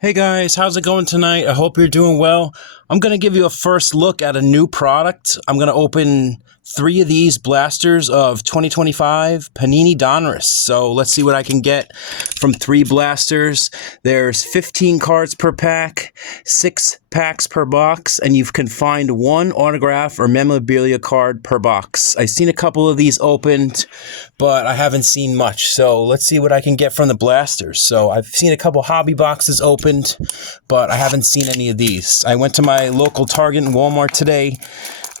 Hey guys, how's it going tonight? I hope you're doing well. I'm going to give you a first look at a new product. I'm going to open 3 of these blasters of 2025 Panini Donruss. So let's see what I can get from 3 blasters. There's 15 cards per pack, 6 packs per box, and you can find 1 autograph or memorabilia card per box. I've seen a couple of these opened, but I haven't seen much. So let's see what I can get from the blasters. So I've seen a couple hobby boxes opened, but I haven't seen any of these. I went to my local Target and Walmart today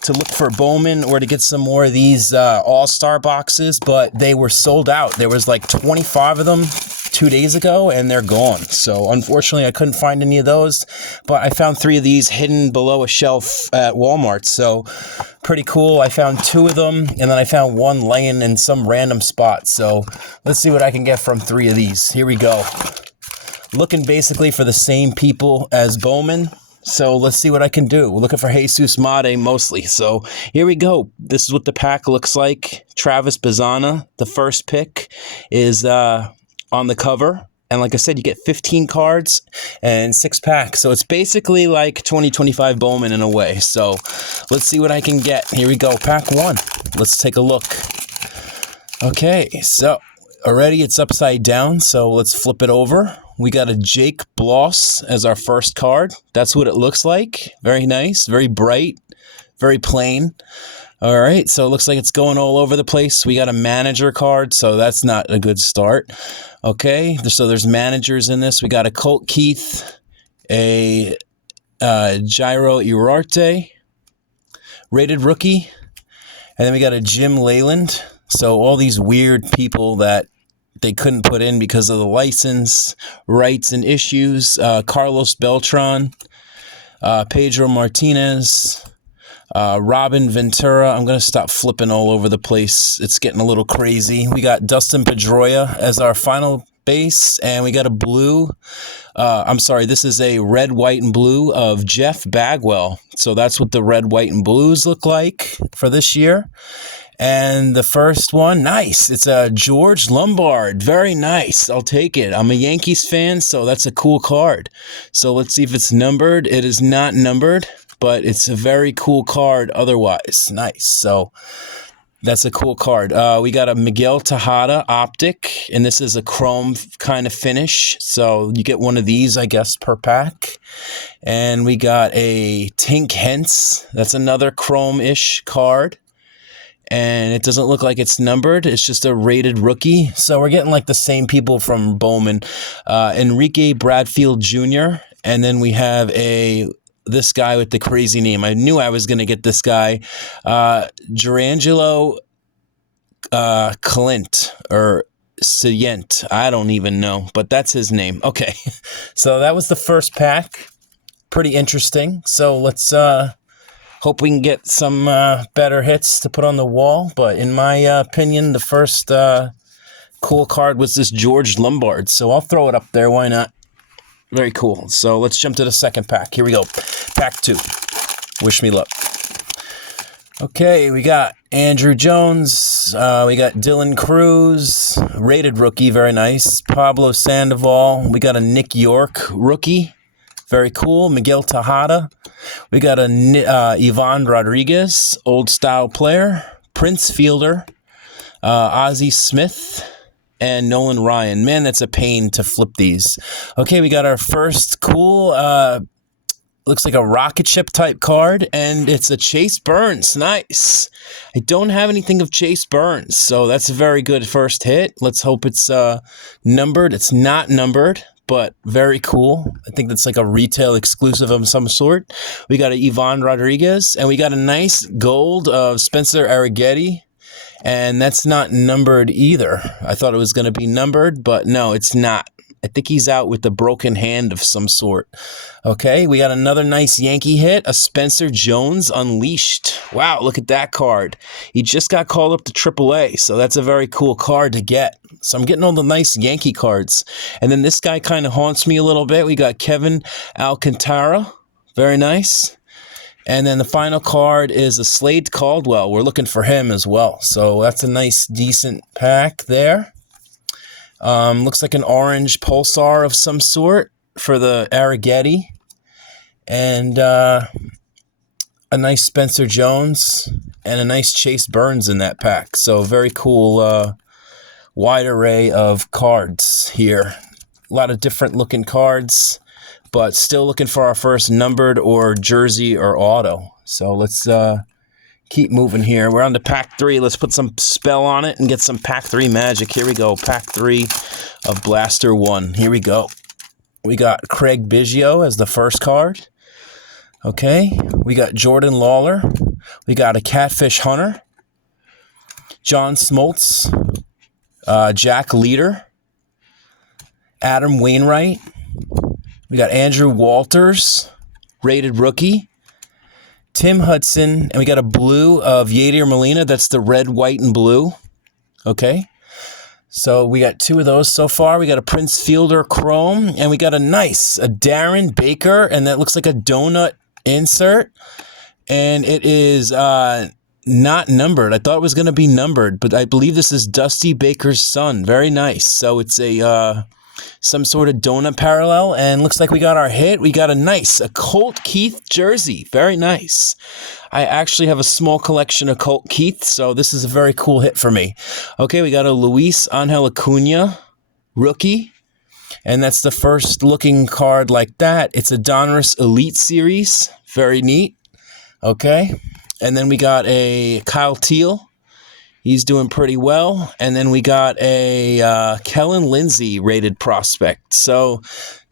to look for Bowman or to get some more of these All-Star boxes, but they were sold out. There was like 25 of them 2 days ago, and they're gone. So unfortunately, I couldn't find any of those, but I found 3 of these hidden below a shelf at Walmart. So pretty cool. I found 2 of them, and then I found 1 laying in some random spot. So let's see what I can get from 3 of these. Here we go. Looking basically for the same people as Bowman. So let's see what I can do. We're looking for Jesus Made mostly. So here we go. This is what the pack looks like. Travis Bazzana, the first pick, is on the cover. And like I said, you get 15 cards and 6 packs. So it's basically like 2025 Bowman in a way. So let's see what I can get. Here we go. Pack 1. Let's take a look. Okay, so already it's upside down. So let's flip it over. We got a Jake Bloss as our first card. That's what it looks like. Very nice, very bright, very plain. All right, so it looks like it's going all over the place. We got a manager card, so that's not a good start. Okay, so there's managers in this. We got a Colt Keith, a Jairo Uriarte, rated rookie, and then we got a Jim Leyland. So all these weird people that they couldn't put in because of the license rights and issues. Carlos Beltran, Pedro Martinez, Robin Ventura. I'm going to stop flipping all over the place. It's getting a little crazy. We got Dustin Pedroia as our final base, and we got a blue. This is a red, white, and blue of Jeff Bagwell. So that's what the red, white, and blues look like for this year. And the first one, nice. It's a George Lombard. Very nice. I'll take it. I'm a Yankees fan, so that's a cool card. So let's see if it's numbered. It is not numbered, but it's a very cool card otherwise. Nice. So that's a cool card. We got a Miguel Tejada optic, and this is a chrome kind of finish. So you get one of these, I guess, per pack. And we got a Tink Hence. That's another chrome-ish card. And it doesn't look like it's numbered. It's just a rated rookie. So we're getting like the same people from Bowman. Enrique Bradfield Jr. And then we have this guy with the crazy name. I knew I was going to get this guy. Gerangelo Clint or Cient. I don't even know, but that's his name. Okay. So that was the first pack. Pretty interesting. So let's hope we can get some better hits to put on the wall. But in my opinion, the first cool card was this George Lombard. So I'll throw it up there. Why not? Very cool. So let's jump to the second pack. Here we go. Pack 2. Wish me luck. Okay, we got Andrew Jones. We got Dylan Cruz, rated rookie. Very nice. Pablo Sandoval. We got a Nick York rookie. Very cool. Miguel Tejada. We got a Ivan Rodriguez, old style player. Prince Fielder. Ozzie Smith. And Nolan Ryan. Man, that's a pain to flip these. Okay, we got our first cool, looks like a rocket ship type card. And it's a Chase Burns. Nice. I don't have anything of Chase Burns. So that's a very good first hit. Let's hope it's numbered. It's not numbered, but very cool. I think that's like a retail exclusive of some sort. We got an Ivan Rodriguez, and we got a nice gold of Spencer Arrighetti, and that's not numbered either. I thought it was going to be numbered, but no, it's not. I think he's out with a broken hand of some sort. Okay, we got another nice Yankee hit, a Spencer Jones Unleashed. Wow, look at that card. He just got called up to AAA, so that's a very cool card to get. So I'm getting all the nice Yankee cards. And then this guy kind of haunts me a little bit. We got Kevin Alcantara. Very nice. And then the final card is a Slade Caldwell. We're looking for him as well. So that's a nice, decent pack there. Looks like an orange Pulsar of some sort. for the Arrighetti. And a nice Spencer Jones and a nice Chase Burns in that pack. So very cool wide array of cards here. A lot of different looking cards, but still looking for our first numbered or jersey or auto. So let's keep moving here. We're on to pack 3. Let's put some spell on it and get some pack 3 magic. Here we go. Pack 3 of Blaster 1. Here we go. We got Craig Biggio as the first card. Okay. We got Jordan Lawler. We got a Catfish Hunter. John Smoltz. Jack Leader. Adam Wainwright. We got Andrew Walters, rated rookie. Tim Hudson, and we got a blue of Yadier Molina. That's the red, white, and blue. Okay. So we got 2 of those so far. We got a Prince Fielder Chrome, and we got a Darren Baker, and that looks like a donut insert. And it is not numbered. I thought it was going to be numbered, but I believe this is Dusty Baker's son. Very nice. So it's a some sort of donut parallel, and looks like we got our hit. We got a Colt Keith jersey. Very nice. I actually have a small collection of Colt Keith, so this is a very cool hit for me. Okay, we got a Luis Angel Acuna rookie, and that's the first looking card like that. It's a Donruss Elite Series. Very neat. Okay, and then we got a Kyle Teal. He's doing pretty well. And then we got a Kellen Lindsay rated prospect. So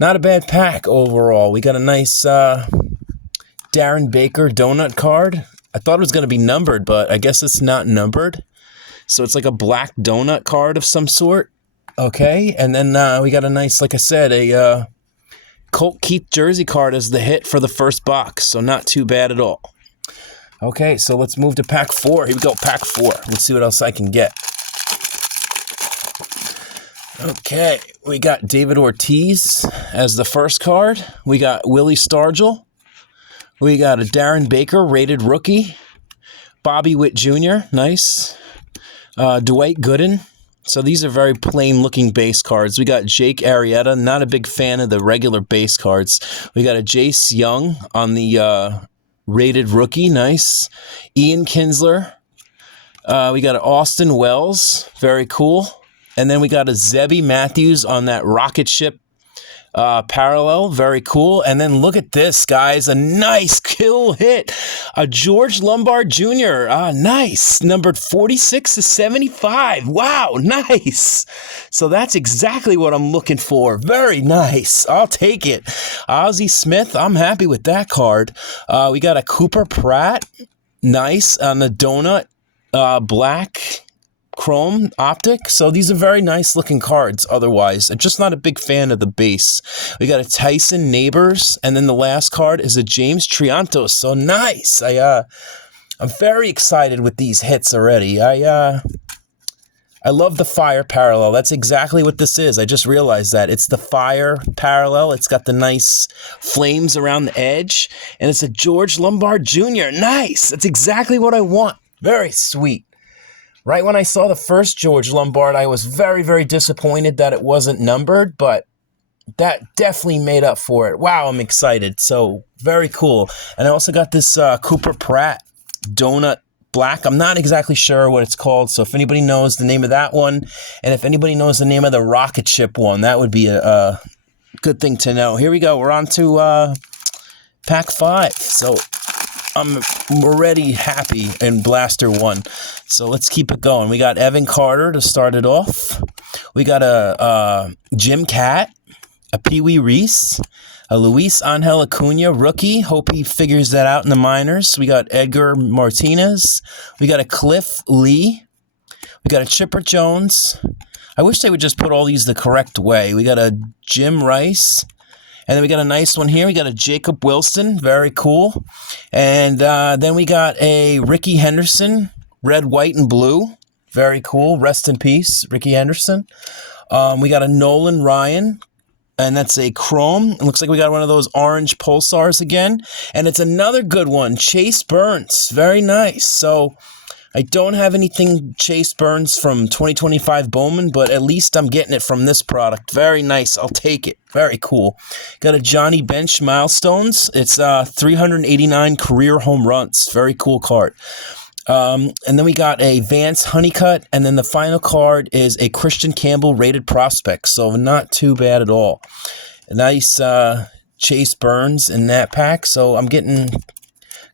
not a bad pack overall. We got a nice Darren Baker donut card. I thought it was going to be numbered, but I guess it's not numbered. So it's like a black donut card of some sort. Okay. And then we got a nice, like I said, a Colt Keith jersey card as the hit for the first box. So not too bad at all. Okay, so let's move to pack 4. Here we go, pack 4. Let's see what else I can get. Okay, we got David Ortiz as the first card. We got Willie Stargell. We got a Darren Baker, rated rookie. Bobby Witt Jr., nice. Dwight Gooden. So these are very plain-looking base cards. We got Jake Arrieta. Not a big fan of the regular base cards. We got a Jace Young on the rated rookie, nice. Ian Kinsler. We got an Austin Wells, very cool. And then we got a Zebby Matthews on that rocket ship parallel, very cool. And then look at this, guys, a nice kill hit. A George Lombard Jr., nice, numbered 46/75. Wow, nice. So that's exactly what I'm looking for. Very nice. I'll take it. Ozzie Smith, I'm happy with that card. We got a Cooper Pratt, nice, on the donut black chrome optic. So these are very nice looking cards otherwise. I'm just not a big fan of the base. We got a Tyson Neighbors, and then the last card is a James Triantos. So nice. I'm very excited with these hits already. I love the fire parallel. That's exactly what this is. I just realized that. It's the fire parallel. It's got the nice flames around the edge, and it's a George Lombard Jr. Nice. That's exactly what I want. Very sweet. Right when I saw the first George Lombard, I was very, very disappointed that it wasn't numbered, but that definitely made up for it. Wow, I'm excited. So, very cool. And I also got this Cooper Pratt donut black. I'm not exactly sure what it's called, so if anybody knows the name of that one, and if anybody knows the name of the rocket ship one, that would be a good thing to know. Here we go. We're on to pack 5. So I'm already happy in Blaster 1. So let's keep it going. We got Evan Carter to start it off. We got a Jim Cat, a Pee Wee Reese, a Luis Angel Acuna rookie. Hope he figures that out in the minors. We got Edgar Martinez. We got a Cliff Lee. We got a Chipper Jones. I wish they would just put all these the correct way. We got a Jim Rice. And then we got a nice one here. We got a Jacob Wilson. Very cool. And then we got a Ricky Henderson. Red, white, and blue. Very cool. Rest in peace, Ricky Henderson. We got a Nolan Ryan. And that's a chrome. It looks like we got one of those orange pulsars again. And it's another good one. Chase Burns. Very nice. So I don't have anything Chase Burns from 2025 Bowman, but at least I'm getting it from this product. Very nice. I'll take it. Very cool. Got a Johnny Bench Milestones. It's 389 career home runs. Very cool card. And then we got a Vance Honeycutt, and then the final card is a Christian Campbell rated prospect. So not too bad at all. A nice Chase Burns in that pack. So I'm getting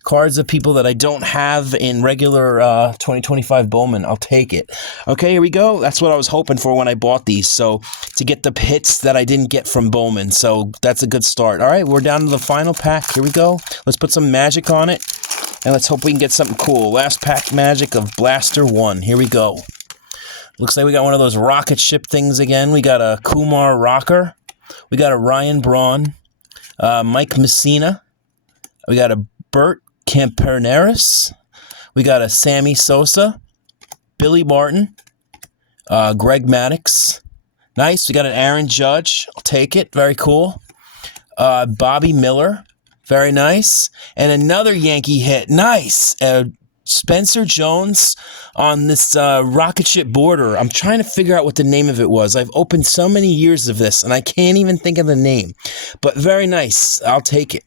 cards of people that I don't have in regular 2025 Bowman. I'll take it. Okay, here we go. That's what I was hoping for when I bought these. So to get the hits that I didn't get from Bowman. So that's a good start. All right, we're down to the final pack. Here we go. Let's put some magic on it. And let's hope we can get something cool. Last pack magic of Blaster 1. Here we go. Looks like we got one of those rocket ship things again. We got a Kumar Rocker. We got a Ryan Braun. Mike Messina. We got a Bert Camperneris. We got a Sammy Sosa, Billy Martin, Greg Maddux. Nice. We got an Aaron Judge. I'll take it. Very cool. Bobby Miller. Very nice. And another Yankee hit. Nice. Spencer Jones on this rocket ship border. I'm trying to figure out what the name of it was. I've opened so many years of this, and I can't even think of the name. But very nice. I'll take it.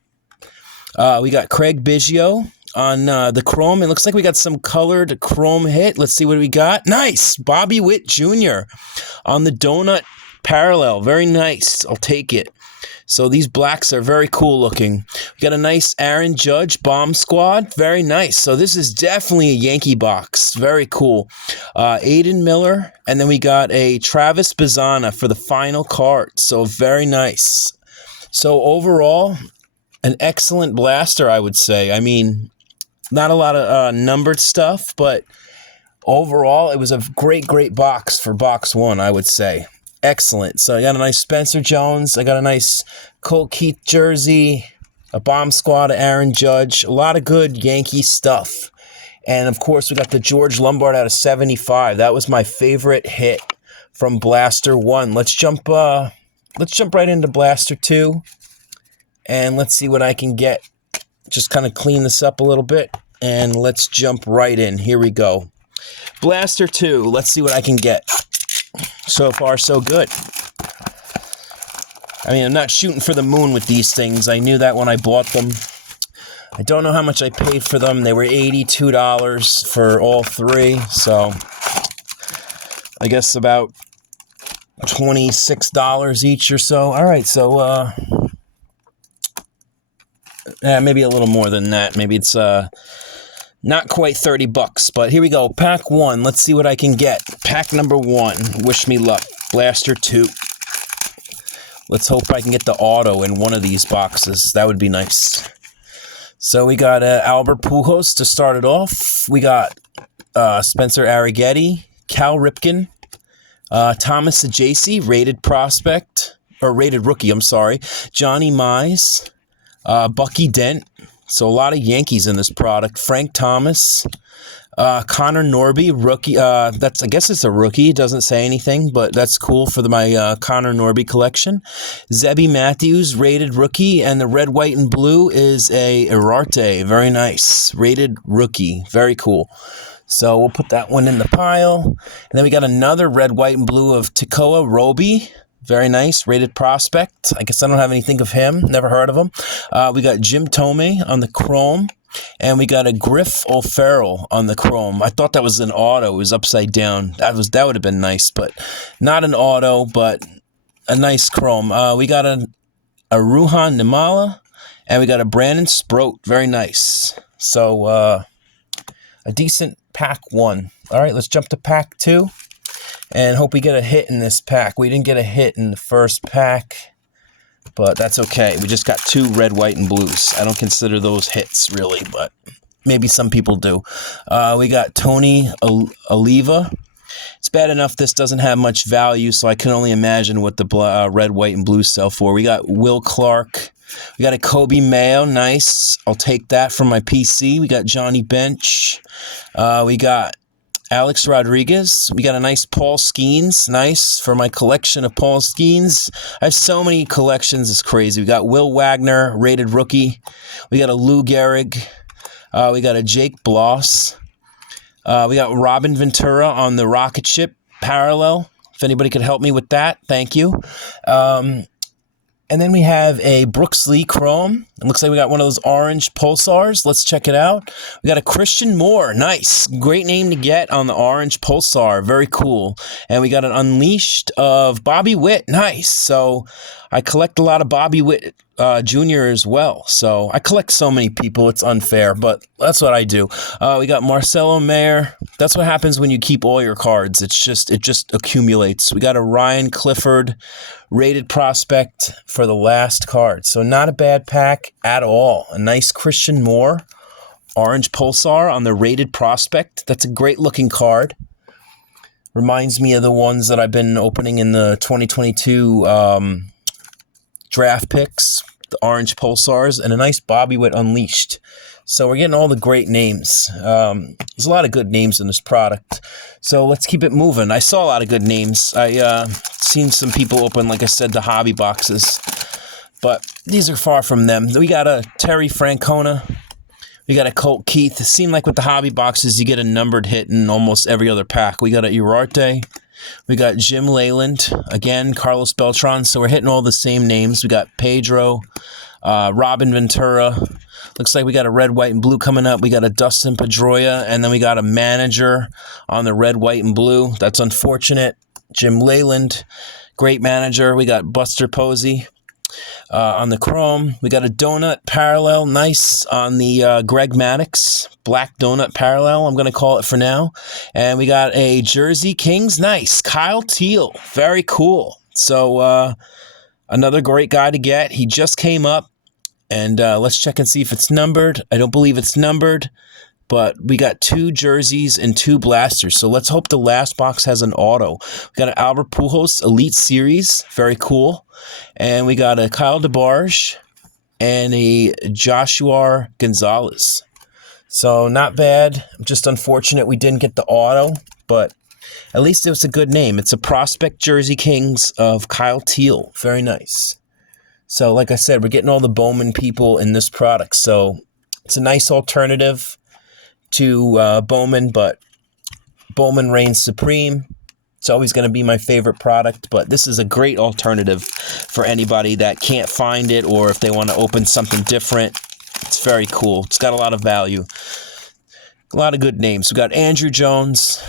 We got Craig Biggio on the chrome. It looks like we got some colored chrome hit. Let's see what we got. Nice. Bobby Witt Jr. on the donut parallel. Very nice. I'll take it. So these blacks are very cool looking. We got a nice Aaron Judge Bomb Squad. Very nice. So this is definitely a Yankee box. Very cool. Aiden Miller. And then we got a Travis Bazzana for the final card. So very nice. So overall, an excellent blaster, I would say. I mean, not a lot of numbered stuff, but overall, it was a great, great box for box 1, I would say. Excellent. So I got a nice Spencer Jones. I got a nice Colt Keith jersey, a Bomb Squad of Aaron Judge. A lot of good Yankee stuff. And, of course, we got the George Lombard out of 75. That was my favorite hit from Blaster 1. Let's jump right into Blaster 2. And let's see what I can get. Just kind of clean this up a little bit. And let's jump right in. Here we go. Blaster 2. Let's see what I can get. So far, so good. I mean, I'm not shooting for the moon with these things. I knew that when I bought them. I don't know how much I paid for them. They were $82 for all 3. So I guess about $26 each or so. All right, so maybe a little more than that. Maybe it's not quite $30, but here we go. Pack 1. Let's see what I can get. Pack number 1. Wish me luck. Blaster 2. Let's hope I can get the auto in one of these boxes. That would be nice. So we got Albert Pujols to start it off. We got Spencer Arrighetti, Cal Ripken, Thomas Ajacey, rated prospect, or rated rookie, I'm sorry. Johnny Mize, Bucky Dent. So a lot of Yankees in this product. Frank Thomas, Connor Norby, rookie. I guess it's a rookie. It doesn't say anything, but that's cool for my Connor Norby collection. Zebby Matthews, rated rookie, and the red, white, and blue is a Irarte. Very nice, rated rookie. Very cool. So we'll put that one in the pile. And then we got another red, white, and blue of Tekoa Roby. Very nice, rated prospect. I guess I don't have anything of him. Never heard of him. We got Jim Thome on the chrome. And we got a Griff O'Farrell on the chrome. I thought that was an auto. It was upside down. That would have been nice, but not an auto, but a nice chrome. We got a Ruhan Nimala, and we got a Brandon Sproat. Very nice. So a decent pack 1. All right, let's jump to pack 2. And hope we get a hit in this pack. We didn't get a hit in the first pack, but that's okay. We just got 2 red, white, and blues. I don't consider those hits, really, but maybe some people do. We got Tony Oliva. It's bad enough this doesn't have much value, so I can only imagine what the red, white, and blue sell for. We got Will Clark. We got a Kobe Mayo. Nice. I'll take that from my PC. We got Johnny Bench. We got Alex Rodriguez. We got a nice Paul Skeens. Nice for my collection of Paul Skeens. I have so many collections. It's crazy. We got Will Wagner, rated rookie. We got a Lou Gehrig. We got a Jake Bloss. We got Robin Ventura on the rocket ship parallel. If anybody could help me with that, thank you. And then we have a Brooks Lee Chrome. It looks like we got one of those orange pulsars. Let's check it out. We got a Christian Moore. Nice. Great name to get on the orange pulsar. Very cool. And we got an Unleashed of Bobby Witt. Nice. So I collect a lot of Bobby Witt Jr. as well. So I collect so many people. It's unfair, but that's what I do. We got Marcelo Mayer. That's what happens when you keep all your cards. It just accumulates. We got a Ryan Clifford rated prospect for the last card. So not a bad pack at all. A nice Christian Moore orange pulsar on the rated prospect. That's a great looking card. Reminds me of the ones that I've been opening in the 2022 draft picks, the orange pulsars, and a nice Bobby Witt Unleashed. So we're getting all the great names. There's a lot of good names in this product. So let's keep it moving. I saw a lot of good names. I seen some people open, like I said, the hobby boxes. But these are far from them. We got a Terry Francona. We got a Colt Keith. It seemed like with the hobby boxes, you get a numbered hit in almost every other pack. We got a Urarte. We got Jim Leyland. Again, Carlos Beltran. So we're hitting all the same names. We got Pedro, Robin Ventura. Looks like we got a red, white, and blue coming up. We got a Dustin Pedroia. And then we got a manager on the red, white, and blue. That's unfortunate. Jim Leyland, great manager. We got Buster Posey on the chrome. We got a donut parallel, nice, on the Greg Maddux black donut parallel, I'm going to call it for now. And we got a Jersey Kings, nice, Kyle Teal, very cool. So another great guy to get. He just came up, and let's check and see if it's numbered. I don't believe it's numbered, but we got 2 jerseys and 2 blasters. So let's hope the last box has an auto. We got an Albert Pujols Elite Series. Very cool. And we got a Kyle DeBarge and a Joshua Gonzalez. So not bad. Just unfortunate we didn't get the auto, but at least it was a good name. It's a Prospect Jersey Kings of Kyle Teal. Very nice. So like I said, we're getting all the Bowman people in this product. So it's a nice alternative to Bowman, but Bowman reigns supreme. It's always going to be my favorite product, but this is a great alternative for anybody that can't find it, or if they want to open something different. It's very cool. It's got a lot of value. A lot of good names. We got Andrew Jones,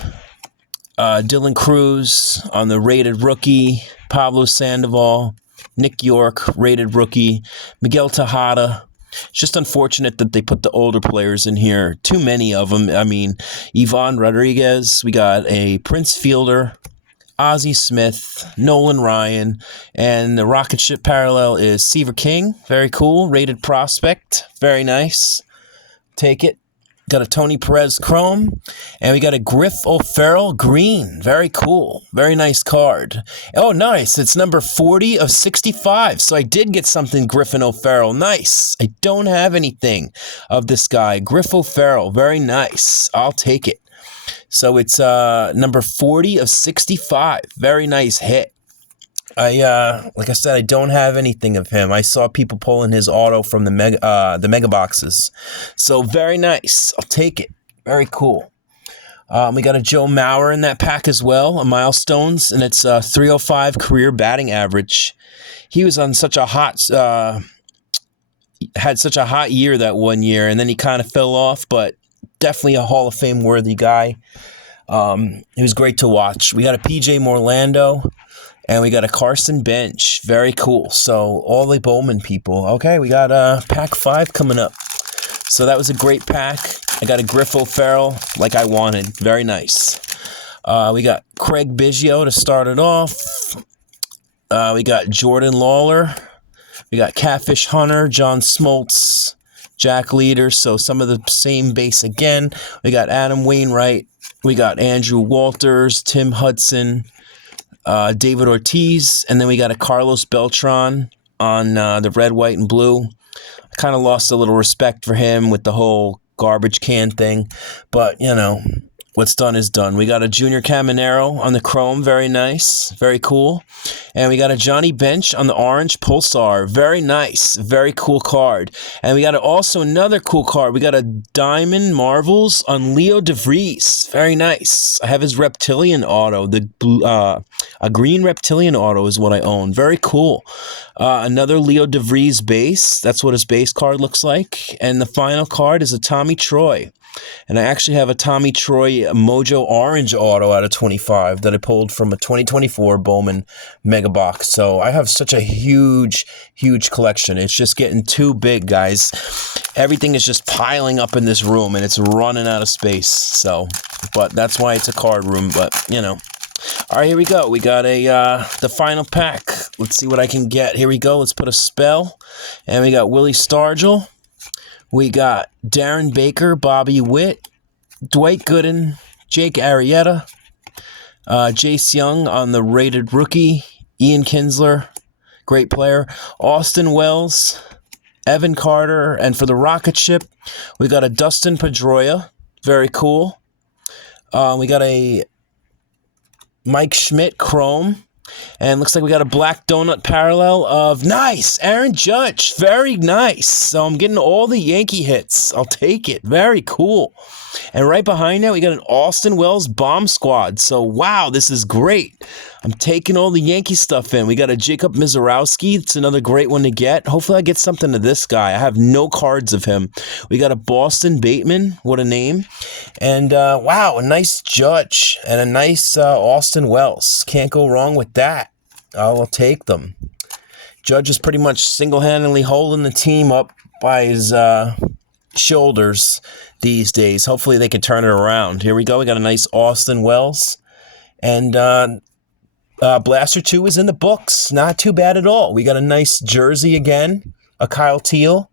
Dylan Cruz on the rated rookie, Pablo Sandoval, Nick York, rated rookie, Miguel Tejada. It's just unfortunate that they put the older players in here. Too many of them. I mean, Ivan Rodriguez. We got a Prince Fielder, Ozzie Smith, Nolan Ryan, and the rocket ship parallel is Seaver King. Very cool. Rated prospect. Very nice. Take it. Got a Tony Perez Chrome, and we got a Griff O'Farrell Green. Very cool. Very nice card. Oh, nice. It's number 40 of 65. So I did get something Griffin O'Farrell. Nice. I don't have anything of this guy. Griff O'Farrell. Very nice. I'll take it. So it's number 40 of 65. Very nice hit. Like I said, I don't have anything of him. I saw people pulling his auto from the mega boxes. So very nice. I'll take it. Very cool. We got a Joe Mauer in that pack as well, a Milestones, and it's 305 career batting average. He was on such a hot, had such a hot year that one year, and then he kind of fell off, but definitely a Hall of Fame worthy guy. He was great to watch. We got a PJ Morlando. And we got a Carson Bench. Very cool. So all the Bowman people. Okay, we got pack 5 coming up. So that was a great pack. I got a Griff O'Farrell like I wanted. Very nice. We got Craig Biggio to start it off. We got Jordan Lawler. We got Catfish Hunter, John Smoltz, Jack Leader. So some of the same base again. We got Adam Wainwright. We got Andrew Walters, Tim Hudson, David Ortiz, and then we got a Carlos Beltran on the red, white, and blue. I kind of lost a little respect for him with the whole garbage can thing, but, you know, what's done is done. We got a Junior Caminero on the chrome. Very nice. Very cool. And we got a Johnny Bench on the orange Pulsar. Very nice. Very cool card. And we got also another cool card. We got a Diamond Marvels on Leo DeVries. Very nice. I have his Reptilian auto. The blue, a green Reptilian auto is what I own. Very cool. Another Leo DeVries base. That's what his base card looks like. And the final card is a Tommy Troy. And I actually have a Tommy Troy Mojo Orange auto out of 25 that I pulled from a 2024 Bowman Mega Box. So I have such a huge, huge collection. It's just getting too big, guys. Everything is just piling up in this room, and it's running out of space. So, but that's why it's a card room. But, you know. All right, here we go. We got the final pack. Let's see what I can get. Here we go. Let's put a spell. And we got Willie Stargell. We got Darren Baker, Bobby Witt, Dwight Gooden, Jake Arrieta, Jace Young on the rated rookie, Ian Kinsler, great player, Austin Wells, Evan Carter, and for the rocket ship, we got a Dustin Pedroia, very cool. We got a Mike Schmidt Chrome. And looks like we got a black donut parallel of nice Aaron Judge. Very nice. So I'm getting all the Yankee hits. I'll take it. Very cool. And right behind that, we got an Austin Wells Bomb Squad. So, wow, this is great. I'm taking all the Yankee stuff in. We got a Jacob Mizorowski. It's another great one to get. Hopefully I get something to this guy. I have no cards of him. We got a Boston Bateman. What a name. And, wow, a nice Judge and a nice Austin Wells. Can't go wrong with that. I'll take them. Judge is pretty much single-handedly holding the team up by his shoulders these days. Hopefully they can turn it around. Here we go. We got a nice Austin Wells. And Blaster 2 is in the books. Not too bad at all. We got a nice jersey again. A Kyle Teal.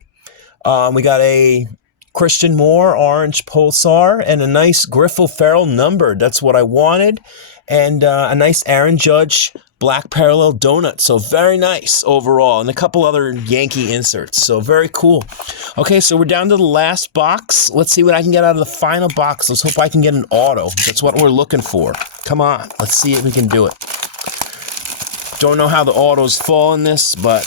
We got a Christian Moore Orange Pulsar. And a nice Griffo Farrell numbered. That's what I wanted. And a nice Aaron Judge black parallel donut. So very nice overall. And a couple other Yankee inserts. So very cool. Okay, so we're down to the last box. Let's see what I can get out of the final box. Let's hope I can get an auto. That's what we're looking for. Come on. Let's see if we can do it. Don't know how the autos fall in this, but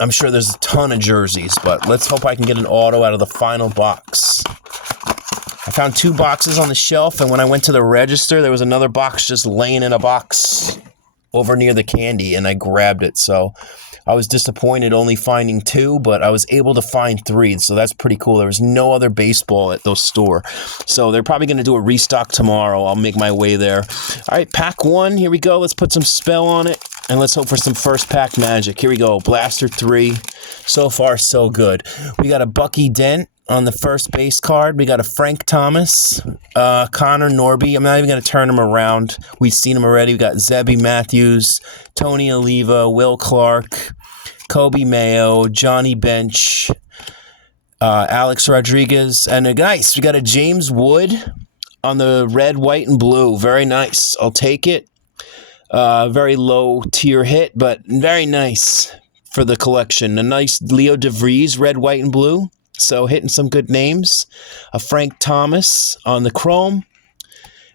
I'm sure there's a ton of jerseys. But let's hope I can get an auto out of the final box. I found 2 boxes on the shelf, and when I went to the register, there was another box just laying in a box over near the candy, and I grabbed it. So I was disappointed only finding 2, but I was able to find 3, so that's pretty cool. There was no other baseball at those store. So they're probably going to do a restock tomorrow. I'll make my way there. All right, pack 1. Here we go. Let's put some spell on it, and let's hope for some first pack magic. Here we go. Blaster 3. So far, so good. We got a Bucky Dent on the first base card. We got a Frank Thomas, Connor Norby. I'm not even going to turn him around. We've seen him already. We got Zebby Matthews, Tony Oliva, Will Clark, Kobe Mayo, Johnny Bench, Alex Rodriguez, and nice. We got a James Wood on the red, white, and blue. Very nice. I'll take it. Very low tier hit, but very nice for the collection. A nice Leo DeVries, red, white, and blue. So hitting some good names. A Frank Thomas on the chrome.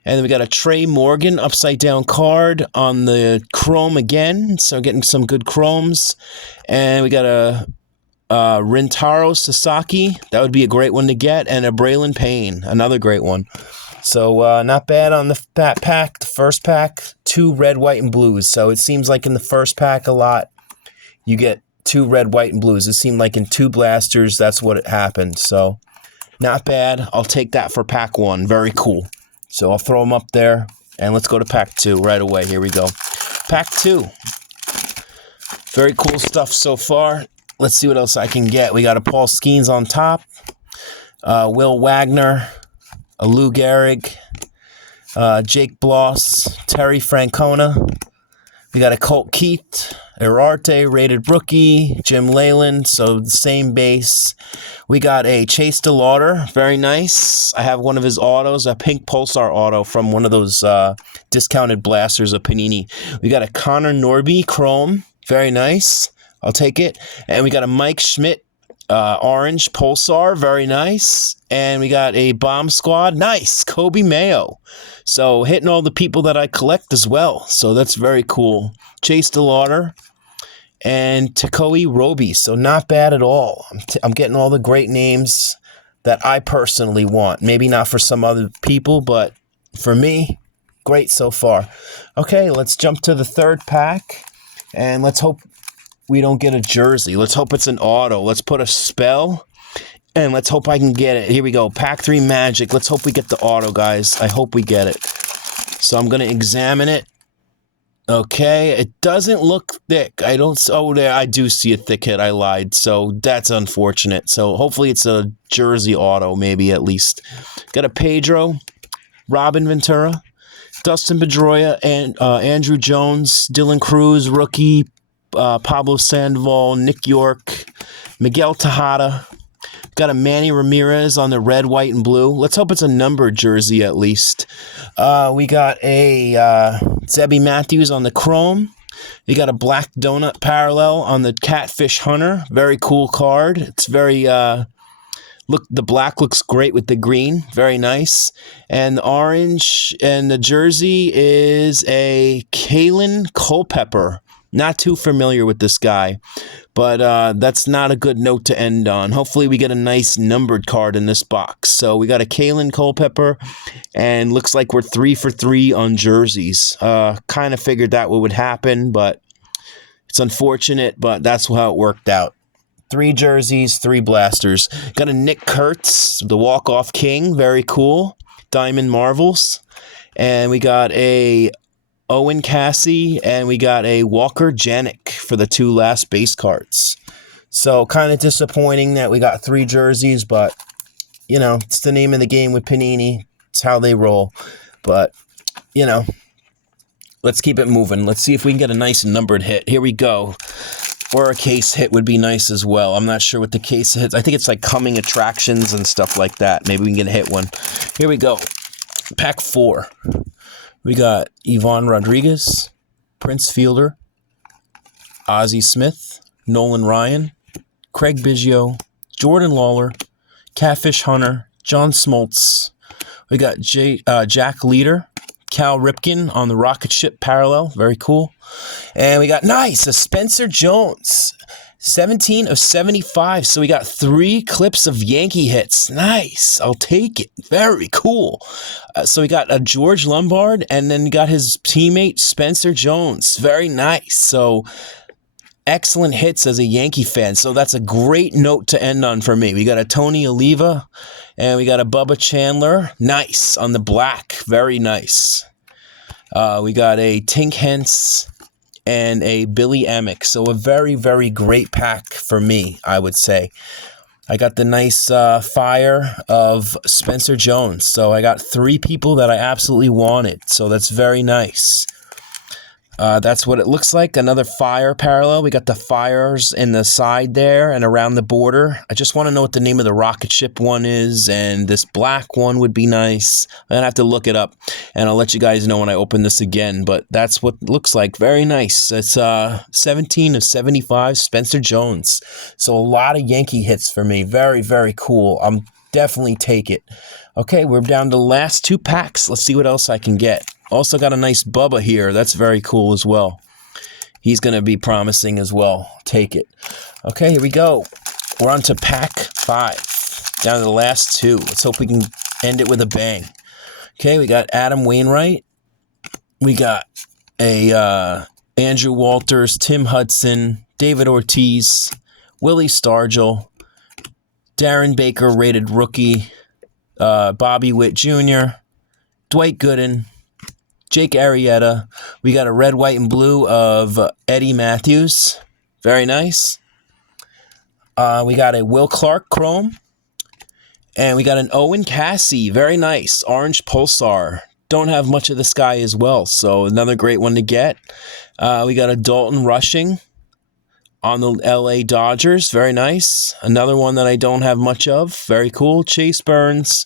And then we got a Trey Morgan upside down card on the chrome again. So getting some good chromes. And we got a Rintaro Sasaki. That would be a great one to get. And a Braylon Payne. Another great one. So not bad on that pack. The first pack, 2 red, white, and blues. So it seems like in the first pack a lot, you get 2 red, white, and blues. It seemed like in 2 blasters, that's what happened. So, not bad. I'll take that for pack 1. Very cool. So, I'll throw them up there. And let's go to pack 2 right away. Here we go. Pack 2. Very cool stuff so far. Let's see what else I can get. We got a Paul Skeens on top. Will Wagner. A Lou Gehrig. Jake Bloss. Terry Francona. We got a Colt Keith, Herarte, rated rookie, Jim Leyland, so the same base. We got a Chase DeLauder, very nice. I have one of his autos, a pink Pulsar auto from one of those discounted blasters of Panini. We got a Connor Norby Chrome, very nice. I'll take it. And we got a Mike Schmidt orange Pulsar, very nice. And we got a Bomb Squad, nice, Kobe Mayo. So hitting all the people that I collect as well. So that's very cool. Chase DeLauder and Takoi Roby. So not bad at all. I'm getting all the great names that I personally want. Maybe not for some other people, but for me, great so far. Okay, let's jump to the third pack. And let's hope we don't get a jersey. Let's hope it's an auto. Let's put a spell. And let's hope I can get it. Here we go. Pack 3 Magic. Let's hope we get the auto, guys. I hope we get it. So I'm going to examine it. Okay. It doesn't look thick. Oh, there. I do see a thick hit. I lied. So that's unfortunate. So hopefully it's a jersey auto, maybe at least. Got a Pedro, Robin Ventura, Dustin Pedroia, and Andrew Jones, Dylan Cruz, rookie, Pablo Sandoval, Nick York, Miguel Tejada. Got a Manny Ramirez on the red, white, and blue. Let's hope it's a numbered jersey at least. We got a Zebby Matthews on the chrome. We got a Black Donut parallel on the Catfish Hunter. Very cool card. It's very look. The black looks great with the green. Very nice. And the orange and the jersey is a Kalen Culpepper. Not too familiar with this guy, but that's not a good note to end on. Hopefully we get a nice numbered card in this box. So we got a Kalen Culpepper, and looks like we're 3 for 3 on jerseys. Kind of figured that would happen, but it's unfortunate, but that's how it worked out. 3 jerseys, 3 blasters. Got a Nick Kurtz, the walk-off king. Very cool. Diamond Marvels. And we got a Owen Cassie, and we got a Walker Janik for the 2 last base cards. So kind of disappointing that we got 3 jerseys, but, you know, it's the name of the game with Panini. It's how they roll. But, you know, let's keep it moving. Let's see if we can get a nice numbered hit. Here we go. Or a case hit would be nice as well. I'm not sure what the case hits. I think it's like coming attractions and stuff like that. Maybe we can get a hit one. Here we go. Pack 4. We got Ivan Rodriguez, Prince Fielder, Ozzie Smith, Nolan Ryan, Craig Biggio, Jordan Lawler, Catfish Hunter, John Smoltz. We got Jack Leader, Cal Ripken on the rocket ship parallel. Very cool. And we got, nice, a Spencer Jones. 17 of 75. So we got 3 clips of Yankee hits. Nice. I'll take it. Very cool. So we got a George Lombard, and then got his teammate Spencer Jones. Very nice. So excellent hits as a Yankee fan. So that's a great note to end on for me. We got a Tony Oliva, and we got a Bubba Chandler. Nice on the black. Very nice. We got a Tink Hence and a Billy Amick. So a very, very great pack for me, I would say. I got the nice fire of Spencer Jones. So I got 3 people that I absolutely wanted. So that's very nice. That's what it looks like. Another fire parallel. We got the fires in the side there and around the border. I just want to know what the name of the rocket ship one is, and this black one would be nice. I'm going to have to look it up, and I'll let you guys know when I open this again, but that's what it looks like. Very nice. It's 17 of 75, Spencer Jones. So a lot of Yankee hits for me. Very, very cool. I'm definitely take it. Okay, we're down to the last 2 packs. Let's see what else I can get. Also got a nice Bubba here. That's very cool as well. He's going to be promising as well. Take it. Okay, here we go. We're on to pack 5. Down to the last 2. Let's hope we can end it with a bang. Okay, we got Adam Wainwright. We got a Andrew Walters, Tim Hudson, David Ortiz, Willie Stargell, Darren Baker, rated rookie, Bobby Witt Jr., Dwight Gooden, Jake Arrieta. We got a red, white, and blue of Eddie Matthews. Very nice. We got a Will Clark Chrome. And we got an Owen Cassie. Very nice. Orange Pulsar. Don't have much of this guy as well, so another great one to get. We got a Dalton Rushing on the LA Dodgers. Very nice. Another one that I don't have much of. Very cool. Chase Burns.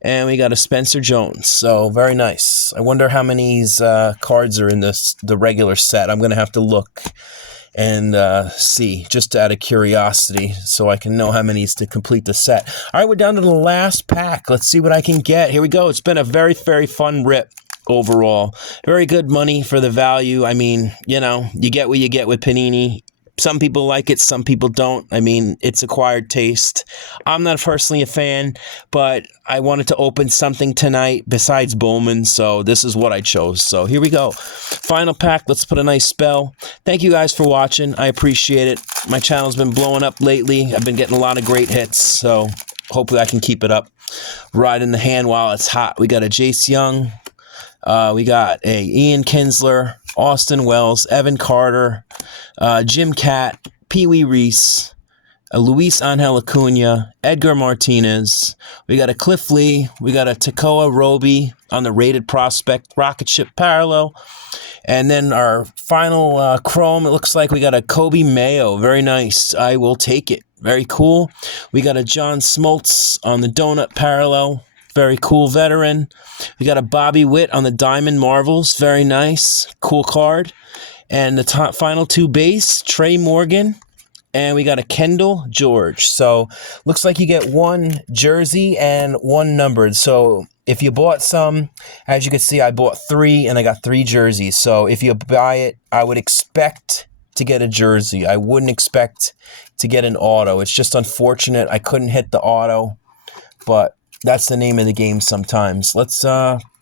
And we got a Spencer Jones. So, very nice. I wonder how many cards are in the regular set. I'm going to have to look. and see, just out of curiosity, so I can know how many is to complete the set. All right, we're down to the last pack. Let's see what I can get. Here we go. It's been a very, very fun rip overall. Very good money for the value. I mean, you know, you get what you get with Panini. Some people like it, some people don't. I mean, it's acquired taste. I'm not personally a fan, but I wanted to open something tonight besides Bowman, so this is what I chose. So here we go. Final pack. Let's put a nice spell. Thank you guys for watching. I appreciate it. My channel's been blowing up lately. I've been getting a lot of great hits, so hopefully I can keep it up. Right in the hand while it's hot. We got a Jace Young. We got a Ian Kinsler, Austin Wells, Evan Carter, Jim Catt, Pee Wee Reese, Luis Angel Acuna, Edgar Martinez. We got a Cliff Lee. We got a Tekoa Roby on the rated prospect rocket ship parallel. And then our final chrome, it looks like we got a Kobe Mayo. Very nice. I will take it. Very cool. We got a John Smoltz on the donut parallel. Very cool veteran. We got a Bobby Witt on the Diamond Marvels. Very nice. Cool card. And the final two base, Trey Morgan. And we got a Kendall George. So looks like you get one jersey and one numbered. So if you bought some, as you can see, I bought 3 and I got 3 jerseys. So if you buy it, I would expect to get a jersey. I wouldn't expect to get an auto. It's just unfortunate I couldn't hit the auto, but that's the name of the game sometimes. Let's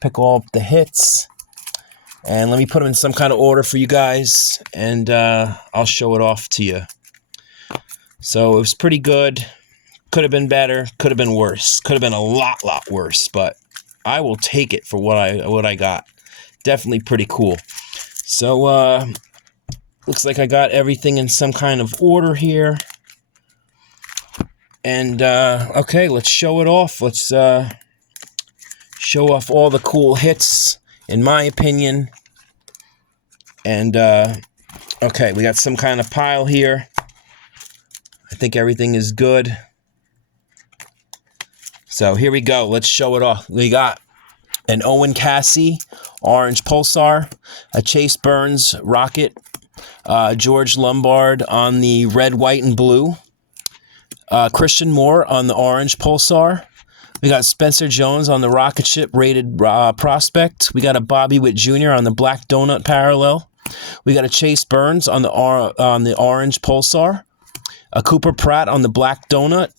pick all the hits, and let me put them in some kind of order for you guys, and I'll show it off to you. So it was pretty good. Could have been better. Could have been worse. Could have been a lot worse, but I will take it for what I got. Definitely pretty cool. So looks like I got everything in some kind of order here. And, okay, let's show it off. Let's show off all the cool hits, in my opinion. And, okay, we got some kind of pile here. I think everything is good. So here we go. Let's show it off. We got an Owen Cassie Orange Pulsar, a Chase Burns Rocket, George Lombard on the red, white, and blue. Christian Moore on the Orange Pulsar. We got Spencer Jones on the Rocket Ship rated prospect. We got a Bobby Witt Jr. on the Black Donut parallel. We got a Chase Burns on the Orange Pulsar. A Cooper Pratt on the Black Donut.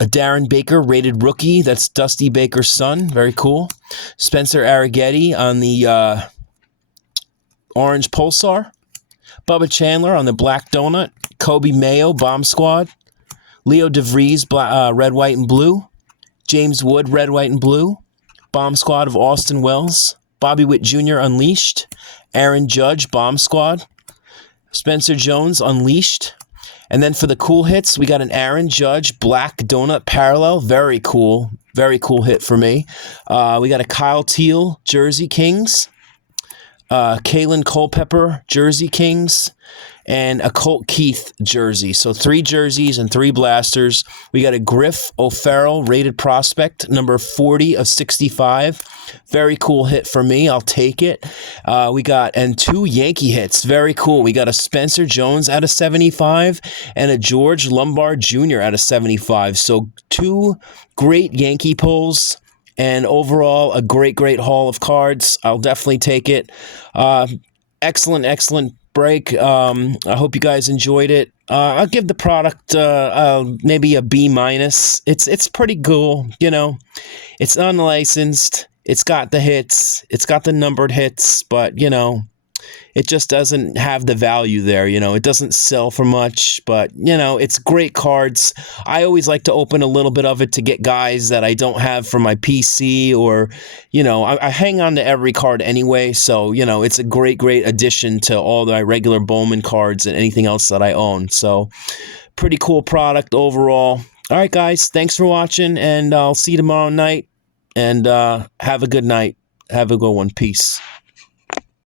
A Darren Baker rated rookie. That's Dusty Baker's son. Very cool. Spencer Arrighetti on the Orange Pulsar. Bubba Chandler on the Black Donut. Kobe Mayo Bomb Squad. Leo DeVries, red, white, and blue. James Wood, red, white, and blue. Bomb Squad of Austin Wells. Bobby Witt Jr. Unleashed. Aaron Judge, Bomb Squad. Spencer Jones, Unleashed. And then for the cool hits, we got an Aaron Judge, Black Donut Parallel. Very cool. Very cool hit for me. We got a Kyle Teal, Jersey Kings. Kalen Culpepper, Jersey Kings. And a Colt Keith jersey. So 3 jerseys and 3 blasters. We got a Griff O'Farrell rated prospect, number 40 of 65. Very cool hit for me. I'll take it. We got, and 2 Yankee hits. Very cool. We got a Spencer Jones out of 75 and a George Lombard Jr. out of 75. So 2 great Yankee pulls. And overall, a great haul of cards. I'll definitely take it. Excellent break. I hope you guys enjoyed it. I'll give the product maybe a B-. It's pretty cool, you know. It's unlicensed. It's got the hits. It's got the numbered hits, but you know, it just doesn't have the value there, you know. It doesn't sell for much, but, you know, it's great cards. I always like to open a little bit of it to get guys that I don't have for my PC, or, you know, I hang on to every card anyway, so, you know, it's a great addition to all my regular Bowman cards and anything else that I own. So, pretty cool product overall. All right, guys, thanks for watching, and I'll see you tomorrow night, and have a good night. Have a good one. Peace.